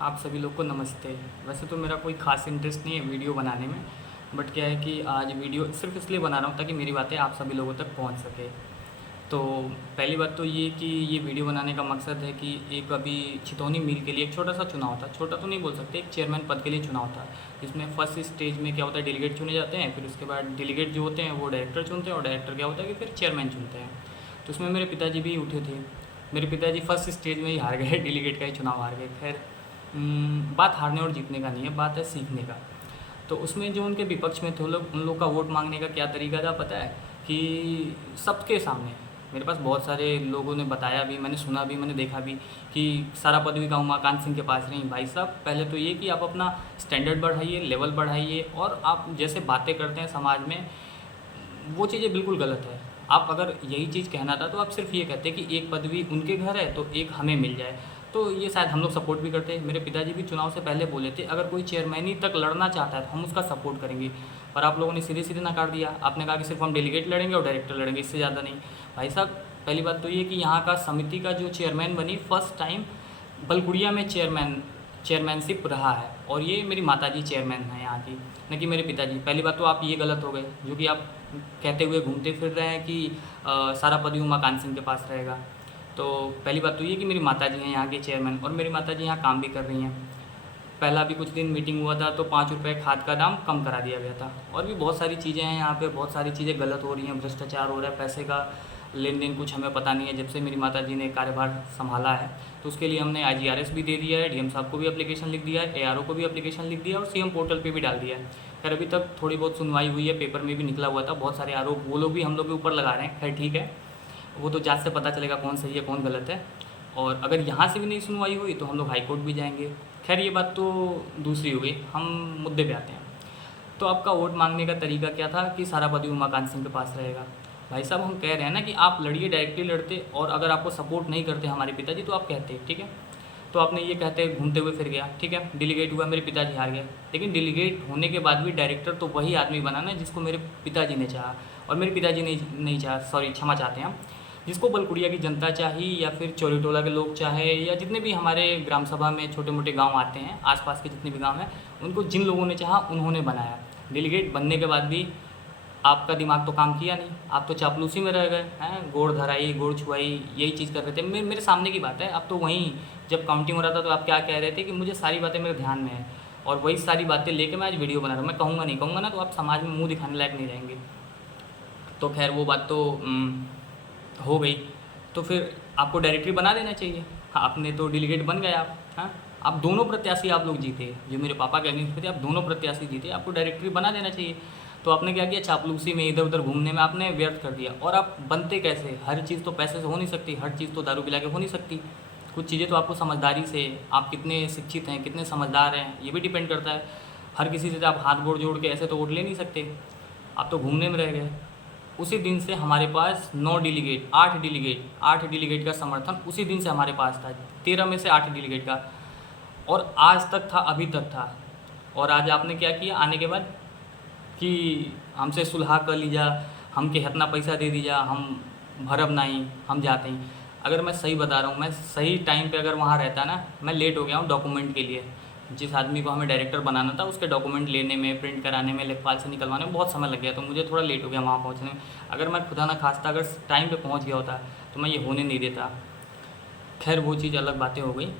आप सभी लोग को नमस्ते। वैसे तो मेरा कोई ख़ास इंटरेस्ट नहीं है वीडियो बनाने में, बट क्या है कि आज वीडियो सिर्फ इसलिए बना रहा हूँ ताकि मेरी बातें आप सभी लोगों तक पहुँच सके। तो पहली बात तो ये कि ये वीडियो बनाने का मकसद है कि एक अभी छितौनी मिल के लिए एक छोटा सा चुनाव था, छोटा तो नहीं बोल सकते, एक चेयरमैन पद के लिए चुनाव था, जिसमें फर्स्ट स्टेज में क्या होता है, डेलीगेट चुने जाते हैं, फिर उसके बाद डेलीगेट जो होते हैं वो डायरेक्टर चुनते हैं, और डायरेक्टर क्या होता है कि फिर चेयरमैन चुनते हैं। तो उसमें मेरे पिताजी भी उठे थे। मेरे पिताजी फर्स्ट स्टेज में ही हार गए, डेलीगेट का ही चुनाव हार गए। खैर, बात हारने और जीतने का नहीं है, बात है सीखने का। तो उसमें जो उनके विपक्ष में थे लोग, उन लोग का वोट मांगने का क्या तरीका था पता है? कि सबके सामने मेरे पास बहुत सारे लोगों ने बताया भी, मैंने सुना भी, मैंने देखा भी कि सारा पदवी का उमाकांत सिंह के पास नहीं। भाई साहब, पहले तो ये कि आप अपना स्टैंडर्ड बढ़ाइए, लेवल बढ़ाइए, और आप जैसे बातें करते हैं समाज में वो चीज़ें बिल्कुल गलत है। आप अगर यही चीज़ कहना था तो आप सिर्फ ये कहते कि एक पदवी उनके घर है तो एक हमें मिल जाए, तो ये शायद हम लोग सपोर्ट भी करते। मेरे पिताजी भी चुनाव से पहले बोले थे अगर कोई चेयरमैनी तक लड़ना चाहता है तो हम उसका सपोर्ट करेंगे, पर आप लोगों ने सीधे सीधे नकार दिया। आपने कहा कि सिर्फ हम डेलीगेट लड़ेंगे और डायरेक्टर लड़ेंगे, इससे ज़्यादा नहीं। भाई साहब, पहली बात तो ये कि यहाँ का समिति का जो चेयरमैन बनी, फर्स्ट टाइम बलकुड़िया में चेयरमैनशिप रहा है, और ये मेरी माताजी चेयरमैन हैं यहाँ की, न कि मेरे पिताजी। पहली बात तो आप ये गलत हो गए जो कि आप कहते हुए घूमते फिर रहे हैं कि सारा पद उमाकांत सिंह के पास रहेगा। तो पहली बात तो ये कि मेरी माताजी हैं यहाँ के चेयरमैन, और मेरी माताजी यहाँ काम भी कर रही हैं। पहला भी कुछ दिन मीटिंग हुआ था तो 5 रुपये खाद का दाम कम करा दिया गया था, और भी बहुत सारी चीज़ें हैं यहाँ पे, बहुत सारी चीज़ें गलत हो रही हैं, भ्रष्टाचार हो रहा है, पैसे का लेन देन कुछ हमें पता नहीं है। जब से मेरी माताजी ने कार्यभार संभाला है तो उसके लिए हमने IGRS भी दे दिया है, DM साहब को भी एप्लीकेशन लिख दिया है, ARO को भी एप्लीकेशन लिख दिया है, और CM पोर्टल पे भी डाल दिया है। खैर, अभी तक थोड़ी बहुत सुनवाई हुई है, पेपर में भी निकला हुआ था, बहुत सारे आरोप वो लोग भी हम लोग के ऊपर लगा रहे हैं। खैर ठीक है, वो तो जांच से पता चलेगा कौन सही है कौन गलत है, और अगर यहाँ से भी नहीं सुनवाई हुई तो हम लोग हाई कोर्ट भी जाएंगे। खैर, ये बात तो दूसरी हो गई, हम मुद्दे पे आते हैं। तो आपका वोट मांगने का तरीका क्या था कि सारा पद उमाकांत सिंह के पास रहेगा। भाई साहब, हम कह रहे हैं ना कि आप लड़िए, डायरेक्टली लड़ते, और अगर आपको सपोर्ट नहीं करते हमारे पिताजी तो आप कहते, ठीक है। तो आपने ये कहते घूमते हुए फिर गया, ठीक है, डेलीगेट हुआ, मेरे पिताजी हार गए। लेकिन डेलीगेट होने के बाद भी डायरेक्टर तो वही आदमी बना ना जिसको मेरे पिताजी ने चाहा, और मेरे पिताजी नहीं चाहा, सॉरी क्षमा चाहते हैं हम, जिसको बलकुड़िया की जनता चाहिए, या फिर चौरीटोला के लोग चाहे, या जितने भी हमारे ग्राम सभा में छोटे मोटे गांव आते हैं, आसपास के जितने भी गांव हैं, उनको जिन लोगों ने चाहा उन्होंने बनाया। डेलीगेट बनने के बाद भी आपका दिमाग तो काम किया नहीं, आप तो चापलूसी में रह गए हैं, गोड़ धराई, गोड़ छुआई, यही चीज़ कर रहे थे। मेरे सामने की बात है, आप तो वहीं जब काउंटिंग हो रहा था तो आप क्या कह रहे थे कि मुझे सारी बातें मेरे ध्यान में है, और वही सारी बातें लेके मैं आज वीडियो बना रहा हूँ। मैं कहूँगा ना तो आप समाज में मुंह दिखाने लायक नहीं रहेंगे। तो खैर, वो बात तो हो गई। तो फिर आपको डायरेक्टरी बना देना चाहिए। हाँ, आपने तो डेलीगेट बन गए आप। हाँ, आप दोनों प्रत्याशी आप लोग जीते, जो मेरे पापा के अगेंस्ट में थे, आप दोनों प्रत्याशी जीते, आपको डायरेक्टरी बना देना चाहिए। तो आपने क्या किया, चापलूसी में इधर उधर घूमने में आपने व्यर्थ कर दिया। और आप बनते कैसे? हर चीज़ तो पैसे से हो नहीं सकती, हर चीज़ तो दारू पिला के हो नहीं सकती। कुछ चीज़ें तो आपको समझदारी से, आप कितने शिक्षित हैं, कितने समझदार हैं, ये भी डिपेंड करता है। हर किसी से आप हाथ गोड़ जोड़ के ऐसे तो वोट ले नहीं सकते। आप तो घूमने में रह गए। उसी दिन से हमारे पास 9 डेलीगेट, 8 डेलीगेट का समर्थन उसी दिन से हमारे पास था, 13 में से 8 डेलीगेट का, और आज तक था, अभी तक था। और आज आपने क्या किया आने के बाद कि हमसे सुलह कर लीजा, हमके इतना पैसा दे दीजा, हम भरब नहीं, हम जाते ही। अगर मैं सही बता रहा हूँ, मैं सही टाइम पे अगर वहाँ रहता ना, मैं लेट हो गया हूँ डॉक्यूमेंट के लिए। जिस आदमी को हमें डायरेक्टर बनाना था उसके डॉक्यूमेंट लेने में, प्रिंट कराने में, लेखपाल से निकलवाने में बहुत समय लग गया, तो मुझे थोड़ा लेट हो गया वहाँ पहुँचने में। अगर मैं खुदा ना खास्ता अगर टाइम पे पहुँच गया होता तो मैं ये होने नहीं देता। खैर, वो चीज़ अलग बातें हो गई।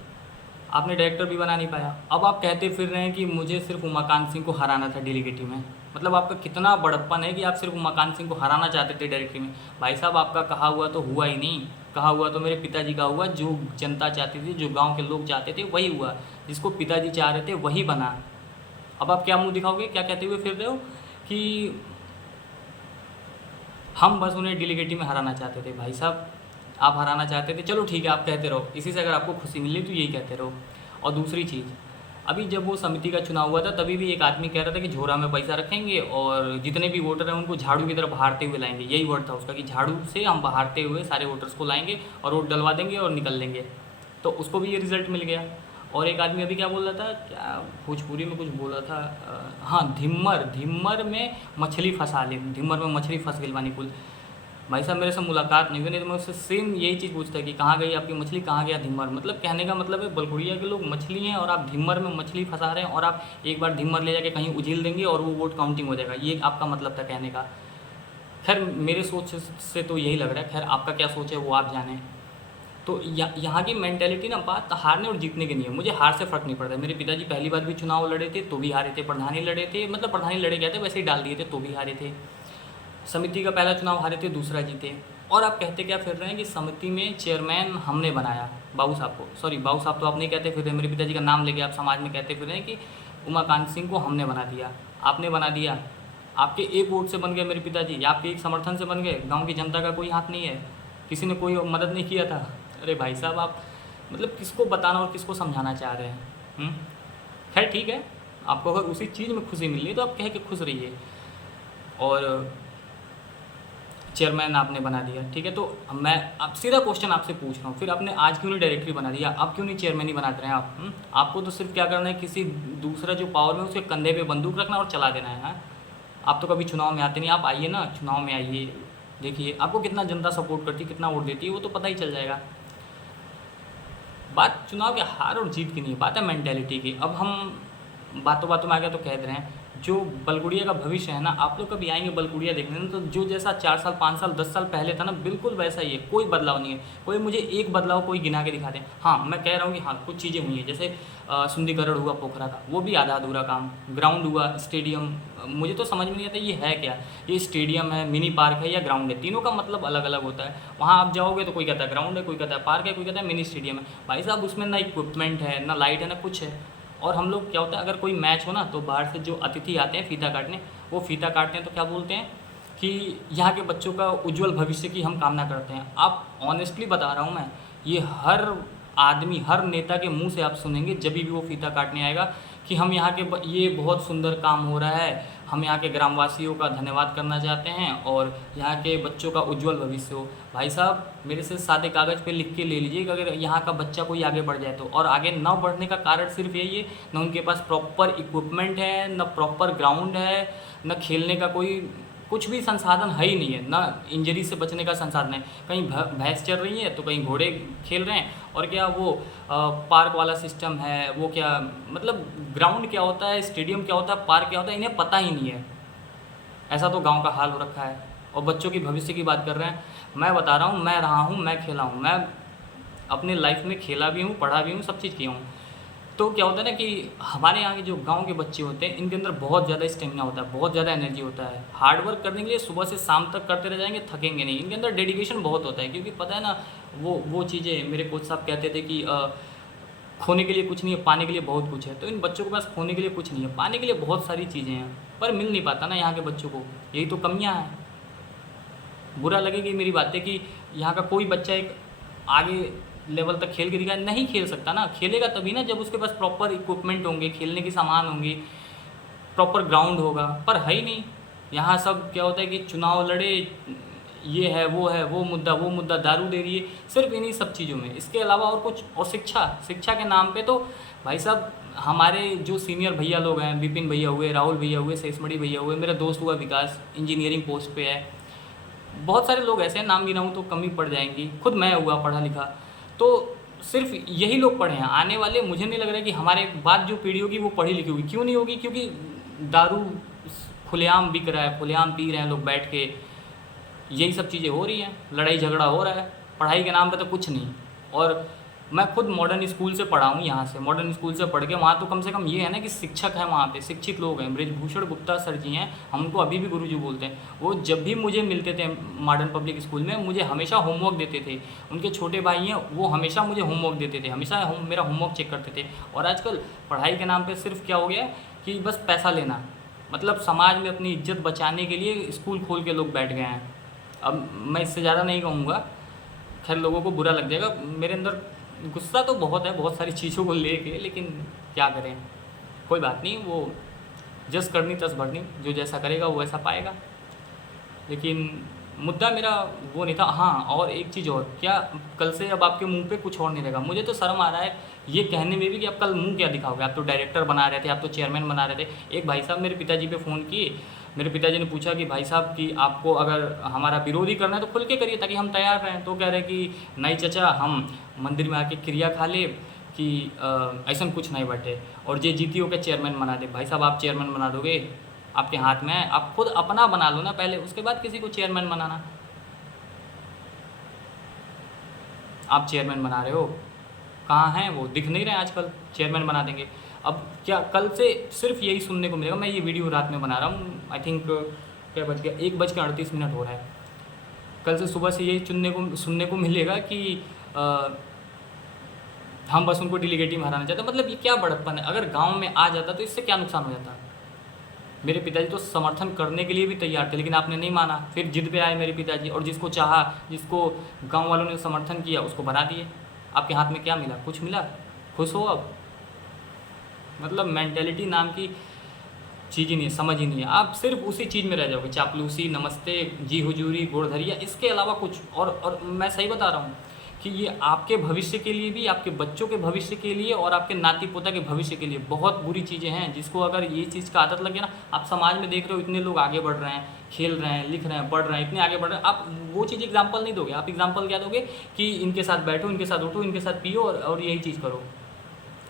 आपने डायरेक्टर भी बना नहीं पाया। अब आप कहते फिर रहे हैं कि मुझे सिर्फ उमाकांत सिंह को हराना था डेलीगेटी में। मतलब आपका कितना बड़प्पन है कि आप सिर्फ उमाकांत सिंह को हराना चाहते थे डायरेक्टरी में। भाई साहब, आपका कहा हुआ तो हुआ ही नहीं। कहा हुआ तो मेरे पिताजी का हुआ, जो जनता चाहती थी, जो गांव के लोग चाहते थे वही हुआ, जिसको पिताजी चाह रहे थे वही बना। अब आप क्या मुंह दिखाओगे, क्या कहते हुए फिर रहे हो कि हम बस उन्हें डेलीगेटी में हराना चाहते थे। भाई साहब, आप हराना चाहते थे, चलो ठीक है, आप कहते रहो, इसी से अगर आपको खुशी मिली तो यही कहते रहो। और दूसरी चीज़, अभी जब वो समिति का चुनाव हुआ था तभी भी एक आदमी कह रहा था कि झोरा में पैसा रखेंगे और जितने भी वोटर हैं उनको झाड़ू की तरफ बहारते हुए लाएंगे। यही वर्ड था उसका कि झाड़ू से हम बहारते हुए सारे वोटर्स को लाएंगे और वोट डलवा देंगे और निकल लेंगे। तो उसको भी ये रिजल्ट मिल गया। और एक आदमी अभी क्या बोल रहा था, क्या भोजपुरी में कुछ बोल रहा था, हाँ, धिम्मर में मछली फंसा ले, धिम्मर में मछली फंस गई वानी कुल। भाई साहब मेरे से मुलाकात नहीं हुई, नहीं तो मैं उससे सेम यही चीज़ पूछता कि कहाँ गई आपकी मछली, कहाँ गया धिम्मर। मतलब कहने का मतलब है बलकुड़िया के लोग मछली हैं और आप धिम्मर में मछली फंसा रहे हैं, और आप एक बार धिम्मर ले जाके कहीं उझिल देंगे और वो वोट काउंटिंग हो जाएगा, ये आपका मतलब था कहने का। खैर मेरे सोच से तो यही लग रहा है, खैर आपका क्या सोच है वो आप जाने। तो यहाँ की मेंटेलिटी ना, बात हारने और जीतने की नहीं है। मुझे हार से फ़र्क नहीं पड़ता। मेरे पिताजी पहली बार भी चुनाव लड़े थे तो भी हारे थे, प्रधानी लड़े थे, मतलब प्रधानी लड़े गए थे वैसे ही डाल दिए थे तो भी हारे थे, समिति का पहला चुनाव हारे थे, दूसरा जीते। और आप कहते क्या फिर रहे हैं कि समिति में चेयरमैन हमने बनाया बाबू साहब को, सॉरी बाबू साहब तो आप नहीं कहते फिर रहे, मेरे पिताजी का नाम लेके आप समाज में कहते फिर रहे हैं कि उमाकांत सिंह को हमने बना दिया। आपने बना दिया, आपके एक वोट से बन गए मेरे पिताजी, या आपके एक समर्थन से बन गए, गाँव की जनता का कोई हाथ नहीं है, किसी ने कोई मदद नहीं किया था। अरे भाई साहब आप मतलब किसको बताना और किसको समझाना चाह रहे हैं? खैर ठीक है, आपको अगर उसी चीज़ में खुशी मिल रही है तो आप कह के खुश रहिए। और चेयरमैन आपने बना दिया, ठीक है, तो मैं अब सीधा क्वेश्चन आपसे पूछ रहा हूँ, फिर आपने आज क्यों नहीं डायरेक्टरी बना दिया, आप क्यों नहीं चेयरमैन ही बनाते रहे आप? आपको तो सिर्फ क्या करना है, किसी दूसरा जो पावर में उसके कंधे पे बंदूक रखना और चला देना है। आप तो कभी चुनाव में आते नहीं, आप आइए ना, चुनाव में आइए, देखिए आपको कितना जनता सपोर्ट करती है, कितना वोट देती है, वो तो पता ही चल जाएगा। बात चुनाव के हार और जीत की नहीं, बात है मेंटेलिटी की। अब हम बातों बातों में आ गया तो कह रहे हैं जो बलकुड़िया का भविष्य है ना, आप लोग कभी आएंगे बलकुड़िया देखने ना, तो जो जैसा 4 साल 5 साल 10 साल पहले था ना, बिल्कुल वैसा ही है, कोई बदलाव नहीं है। कोई मुझे एक बदलाव कोई गिना के दिखा दे। हाँ मैं कह रहा हूँ कि हाँ कुछ चीज़ें हुई हैं, जैसे सुंदरीकरण हुआ पोखरा का, वो भी आधा अधूरा काम, ग्राउंड हुआ, स्टेडियम, मुझे तो समझ में नहीं आता ये है क्या, ये स्टेडियम है, मिनी पार्क है या ग्राउंड है, तीनों का मतलब अलग अलग होता है। वहाँ आप जाओगे तो कोई कहता है ग्राउंड है, कोई कहता है पार्क है, कोई कहता है मिनी स्टेडियम है। भाई साहब उसमें ना इक्विपमेंट है, ना लाइट है, ना कुछ है। और हम लोग क्या होता है, अगर कोई मैच हो ना तो बाहर से जो अतिथि आते हैं फीता काटने, वो फीता काटते हैं तो क्या बोलते हैं कि यहाँ के बच्चों का उज्जवल भविष्य की हम कामना करते हैं। आप ऑनेस्टली बता रहा हूँ मैं, ये हर आदमी, हर नेता के मुंह से आप सुनेंगे जब भी वो फीता काटने आएगा कि हम यहाँ के ये बहुत सुंदर काम हो रहा है, हम यहाँ के ग्रामवासियों का धन्यवाद करना चाहते हैं और यहाँ के बच्चों का उज्जवल भविष्य हो। भाई साहब मेरे से सादे कागज़ पे लिख के ले लीजिए कि अगर यहाँ का बच्चा कोई आगे बढ़ जाए तो, और आगे ना बढ़ने का कारण सिर्फ यही है, ना उनके पास प्रॉपर इक्विपमेंट है, ना प्रॉपर ग्राउंड है, ना खेलने का कोई कुछ भी संसाधन है ही नहीं है, ना इंजरी से बचने का संसाधन है। कहीं भैंस चल रही है तो कहीं घोड़े खेल रहे हैं, और क्या वो पार्क वाला सिस्टम है, वो क्या मतलब ग्राउंड क्या होता है, स्टेडियम क्या होता है, पार्क क्या होता है, इन्हें पता ही नहीं है। ऐसा तो गांव का हाल हो रखा है। और बच्चों की भविष्य की बात कर रहे हैं, मैं बता रहा हूँ, मैं रहा हूँ, मैं खेला हूँ, मैं अपने लाइफ में खेला भी हूँ, पढ़ा भी हूँ, सब चीज़ किया हूँ। तो क्या होता है ना कि हमारे यहाँ के जो गांव के बच्चे होते हैं, इनके अंदर बहुत ज़्यादा स्टेमिना होता है, बहुत ज़्यादा एनर्जी होता है। हार्ड वर्क करने के लिए सुबह से शाम तक करते रह जाएंगे, थकेंगे नहीं। इनके अंदर डेडिकेशन बहुत होता है, क्योंकि पता है ना वो चीज़ें मेरे कोच साहब कहते थे कि खोने के लिए कुछ नहीं है, पाने के लिए बहुत कुछ है। तो इन बच्चों के पास खोने के लिए कुछ नहीं है, पाने के लिए बहुत सारी चीज़ें हैं, पर मिल नहीं पाता ना यहाँ के बच्चों को, यही तो कमियाँ हैं। बुरा लगेगी मेरी बातें कि यहाँ का कोई बच्चा एक आगे लेवल तक खेल के दिखाए, नहीं खेल सकता ना। खेलेगा तभी ना जब उसके पास प्रॉपर इक्विपमेंट होंगे, खेलने के सामान होंगे, प्रॉपर ग्राउंड होगा, पर है ही नहीं। यहाँ सब क्या होता है कि चुनाव लड़े, ये है, वो मुद्दा, दारू दे रही है, सिर्फ इन्हीं सब चीज़ों में, इसके अलावा और कुछ। और शिक्षा के नाम पे तो भाई साहब हमारे जो सीनियर भैया लोग हैं, विपिन भैया हुए, राहुल भैया हुए, शेषमणि भैया हुए, मेरा दोस्त हुआ विकास इंजीनियरिंग पोस्ट पे है, बहुत सारे लोग ऐसे हैं, नाम गिनाऊँ तो कमी पड़ जाएंगी, खुद मैं हुआ पढ़ा लिखा, तो सिर्फ यही लोग पढ़े हैं। आने वाले मुझे नहीं लग रहा है कि हमारे बाद जो पीढ़ी होगी वो पढ़ी लिखी होगी। क्यों नहीं होगी? क्योंकि दारू खुलेआम बिक रहा है, खुलेआम पी रहे हैं लोग बैठ के, यही सब चीज़ें हो रही हैं, लड़ाई झगड़ा हो रहा है, पढ़ाई के नाम पे तो कुछ नहीं। और मैं खुद मॉडर्न स्कूल से पढ़ा हूँ, यहाँ से मॉडर्न स्कूल से पढ़ के, वहाँ तो कम से कम ये है ना कि शिक्षक हैं, वहाँ पे शिक्षित लोग हैं। ब्रजभूषण गुप्ता सर जी हैं, हम उनको अभी भी गुरुजी बोलते हैं। वो जब भी मुझे मिलते थे मॉडर्न पब्लिक स्कूल में, मुझे हमेशा होमवर्क देते थे। उनके छोटे भाई हैं, वो हमेशा मुझे होमवर्क देते थे, हमेशा मेरा होमवर्क चेक करते थे। और आजकल पढ़ाई के नाम पर सिर्फ क्या हो गया कि बस पैसा लेना, मतलब समाज में अपनी इज्जत बचाने के लिए स्कूल खोल के लोग बैठ गए हैं। अब मैं इससे ज़्यादा नहीं कहूँगा, खैर लोगों को बुरा लग जाएगा। मेरे अंदर गुस्सा तो बहुत है, बहुत सारी चीज़ों को लेके, लेकिन क्या करें, कोई बात नहीं, वो जस करनी तस भरनी, जो जैसा करेगा वो वैसा पाएगा। लेकिन मुद्दा मेरा वो नहीं था। हाँ, और एक चीज़ और, क्या कल से अब आपके मुंह पे कुछ और नहीं रहेगा। मुझे तो शर्म आ रहा है ये कहने में भी कि आप कल मुंह क्या दिखाओगे, आप तो डायरेक्टर बना रहे थे, आप तो चेयरमैन बना रहे थे। एक भाई साहब मेरे पिताजी पे फ़ोन किए, मेरे पिताजी ने पूछा कि भाई साहब कि आपको अगर हमारा विरोधी करना है तो खुल के करिए ताकि हम तैयार रहें। तो कह रहे कि नहीं चचा, हम मंदिर में आके क्रिया खा ले कि ऐसा कुछ नहीं बटे, और जे जीतियो के चेयरमैन बना दे। भाई साहब आप चेयरमैन बना दोगे, आपके हाथ में है, आप खुद अपना बना लो ना पहले, उसके बाद किसी को चेयरमैन बनाना। आप चेयरमैन बना रहे हो, कहाँ हैं वो, दिख नहीं रहे आजकल, चेयरमैन बना देंगे। अब क्या कल से सिर्फ यही सुनने को मिलेगा। मैं ये वीडियो रात में बना रहा हूँ, आई थिंक क्या बज गया, 1:38 हो रहा है। कल से सुबह से यही सुनने को मिलेगा कि हम बस उनको डेलीगेट ही हराना चाहते हैं। मतलब ये क्या बड़प्पन है। अगर गांव में आ जाता तो इससे क्या नुकसान हो जाता। मेरे पिताजी तो समर्थन करने के लिए भी तैयार थे, लेकिन आपने नहीं माना, फिर जिद पे आए मेरे पिताजी, और जिसको चाहा, जिसको गांव वालों ने समर्थन किया, उसको भरा दिए। आपके हाथ में क्या मिला, कुछ मिला, खुश हो अब। मतलब मेंटेलिटी नाम की चीज़ ही नहीं है, समझ ही नहीं है। आप सिर्फ उसी चीज़ में रह जाओगे, चापलूसी, नमस्ते, जी हुजूरी, गोड़धरिया, इसके अलावा कुछ। और मैं सही बता रहा हूँ कि ये आपके भविष्य के लिए भी, आपके बच्चों के भविष्य के लिए और आपके नाती पोता के भविष्य के लिए बहुत बुरी चीज़ें हैं, जिसको अगर ये चीज़ का आदत लगे ना। आप समाज में देख रहे हो इतने लोग आगे बढ़ रहे हैं, खेल रहे हैं, लिख रहे हैं, पढ़ रहे हैं, इतने आगे बढ़ रहे हैं। आप वो चीज़ एग्जाम्पल नहीं दोगे। आप एग्जाम्पल क्या दोगे कि इनके साथ बैठो, इनके साथ उठो, इनके साथ पियो और यही चीज़ करो।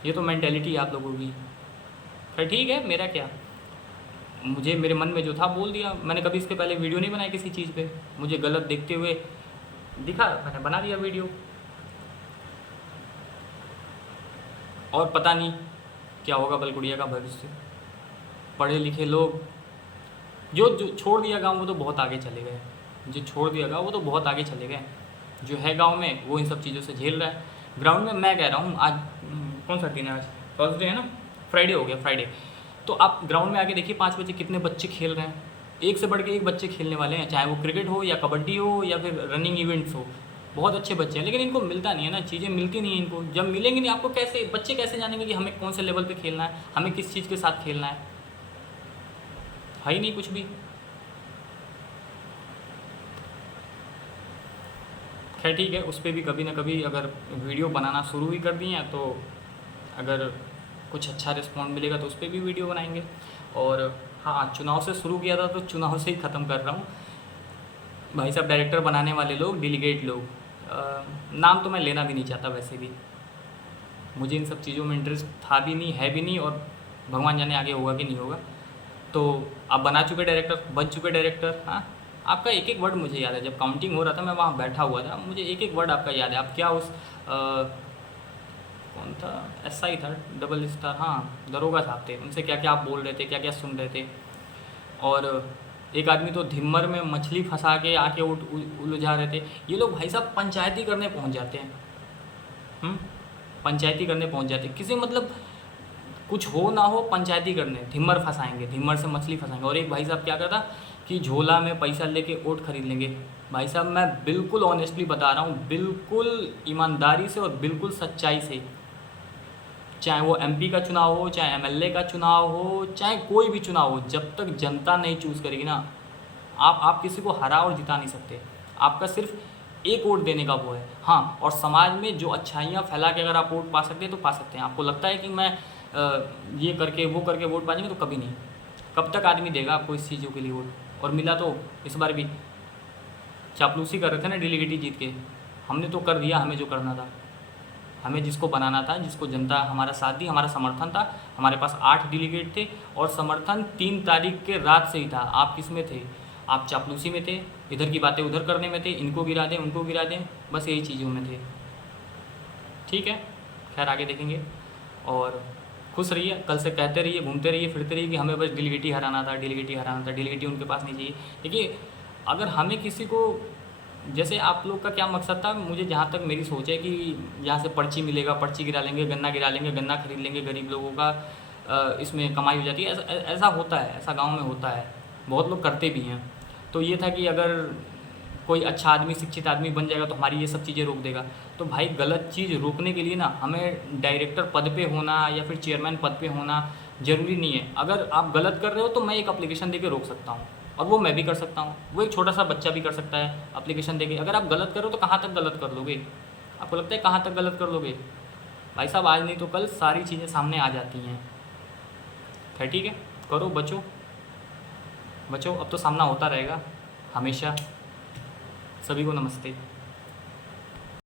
ये तो मेंटेलिटी है आप लोगों की। फिर ठीक है, मेरा क्या, मुझे मेरे मन में जो था बोल दिया। मैंने कभी इसके पहले वीडियो नहीं बनाई किसी चीज़ पे, मुझे गलत देखते हुए दिखा, मैंने बना दिया वीडियो। और पता नहीं क्या होगा बलगुड़िया का भविष्य। पढ़े लिखे लोग जो छोड़ दिया गांव वो तो बहुत आगे चले गए, जो छोड़ दिया गांव वो तो बहुत आगे चले गए। जो है गांव में वो इन सब चीज़ों से झेल रहा है। ग्राउंड में मैं कह रहा हूँ, आज कौन सा दिन है, आज थर्सडे है ना, फ्राइडे हो गया, फ्राइडे। तो आप ग्राउंड में आके देखिए 5 बजे कितने बच्चे खेल रहे हैं। एक से बढ़ के एक बच्चे खेलने वाले हैं, चाहे वो क्रिकेट हो या कबड्डी हो या फिर रनिंग इवेंट्स हो। बहुत अच्छे बच्चे हैं, लेकिन इनको मिलता नहीं है ना, चीज़ें मिलती नहीं है इनको। जब मिलेंगे नहीं आपको, कैसे बच्चे कैसे जानेंगे कि हमें कौन से लेवल पे खेलना है, हमें किस चीज़ के साथ खेलना है ही नहीं कुछ भी। खैर ठीक है, उस पर भी कभी ना कभी अगर वीडियो बनाना शुरू ही कर दिए हैं तो अगर कुछ अच्छा रिस्पॉन्स मिलेगा तो उस पर भी वीडियो बनाएंगे। और हाँ, चुनाव से शुरू किया था तो चुनाव से ही ख़त्म कर रहा हूँ। भाई साहब डायरेक्टर बनाने वाले लोग, डेलीगेट लोग, नाम तो मैं लेना भी नहीं चाहता। वैसे भी मुझे इन सब चीज़ों में इंटरेस्ट था भी नहीं, है भी नहीं, और भगवान जाने आगे होगा कि नहीं होगा। तो आप बना चुके डायरेक्टर, बन चुके डायरेक्टर। हाँ, आपका एक एक वर्ड मुझे याद है। जब काउंटिंग हो रहा था मैं वहाँ बैठा हुआ था, मुझे एक एक वर्ड आपका याद है। आप क्या उस कौन था, SI था, डबल स्टार, हाँ दरोगा साहब थे, उनसे क्या क्या आप बोल रहे थे, क्या क्या सुन रहे थे। और एक आदमी तो धिम्मर में मछली फंसा के आके उलझा रहे थे। ये लोग भाई साहब पंचायती करने पहुंच जाते हैं। पंचायती करने पहुंच जाते हैं, किसी मतलब कुछ हो ना हो पंचायती करने, धिम्मर फंसाएंगे, धिम्मर से मछली फंसाएंगे। और एक भाई साहब क्या करता कि झोला में पैसा लेके वोट खरीद लेंगे। भाई साहब मैं बिल्कुल ऑनेस्टली बता रहा हूँ, बिल्कुल ईमानदारी से और बिल्कुल सच्चाई से, चाहे वो MP का चुनाव हो, चाहे MLA का चुनाव हो, चाहे कोई भी चुनाव हो, जब तक जनता नहीं चूज़ करेगी ना, आप किसी को हरा और जिता नहीं सकते। आपका सिर्फ एक वोट देने का वो है। हाँ, और समाज में जो अच्छाइयाँ फैला के अगर आप वोट पा सकते हैं तो पा सकते हैं। आपको लगता है कि मैं ये करके वो करके वोट पा जाएंगे, तो कभी नहीं। कब तक आदमी देगा आपको इस चीज़ों के लिए वोट। और मिला तो इस बार भी चापलूसी कर रहे थे ना, डेलीगेट ही जीत के। हमने तो कर दिया हमें जो करना था, हमें जिसको बनाना था, जिसको जनता हमारा साथ दी, हमारा समर्थन था। हमारे पास 8 डेलीगेट थे और समर्थन 3 तारीख के रात से ही था। आप किस में थे, आप चापलूसी में थे, इधर की बातें उधर करने में थे, इनको गिरा दें उनको गिरा दें, बस यही चीज़ों में थे। ठीक है, खैर आगे देखेंगे। और खुश रहिए, कल से कहते रहिए, घूमते रहिए, फिरते रहिए कि हमें बस डेलीगेट ही हराना था, डेलीगेट ही हराना था, डेलीगेट ही उनके पास नहीं चाहिए। देखिए, अगर हमें किसी को, जैसे आप लोग का क्या मकसद था, मुझे जहाँ तक मेरी सोच है कि यहाँ से पर्ची मिलेगा, पर्ची गिरा लेंगे, गन्ना गिरा लेंगे, गन्ना खरीद लेंगे, गरीब लोगों का इसमें कमाई हो जाती है। ऐसा होता है, ऐसा गांव में होता है, बहुत लोग करते भी हैं। तो ये था कि अगर कोई अच्छा आदमी, शिक्षित आदमी बन जाएगा तो हमारी ये सब चीज़ें रोक देगा। तो भाई गलत चीज़ रोकने के लिए ना हमें डायरेक्टर पद पे होना या फिर चेयरमैन पद पे होना ज़रूरी नहीं है। अगर आप गलत कर रहे हो तो मैं एक एप्लीकेशन देके रोक सकता हूँ, और वो मैं भी कर सकता हूँ, वो एक छोटा सा बच्चा भी कर सकता है एप्लीकेशन देके। अगर आप गलत करो तो कहाँ तक गलत कर लोगे, आपको लगता है कहाँ तक गलत कर लोगे? भाई साहब आज नहीं तो कल सारी चीज़ें सामने आ जाती हैं। खैर ठीक है, करो, बचो। बच्चों अब तो सामना होता रहेगा हमेशा। सभी को नमस्ते।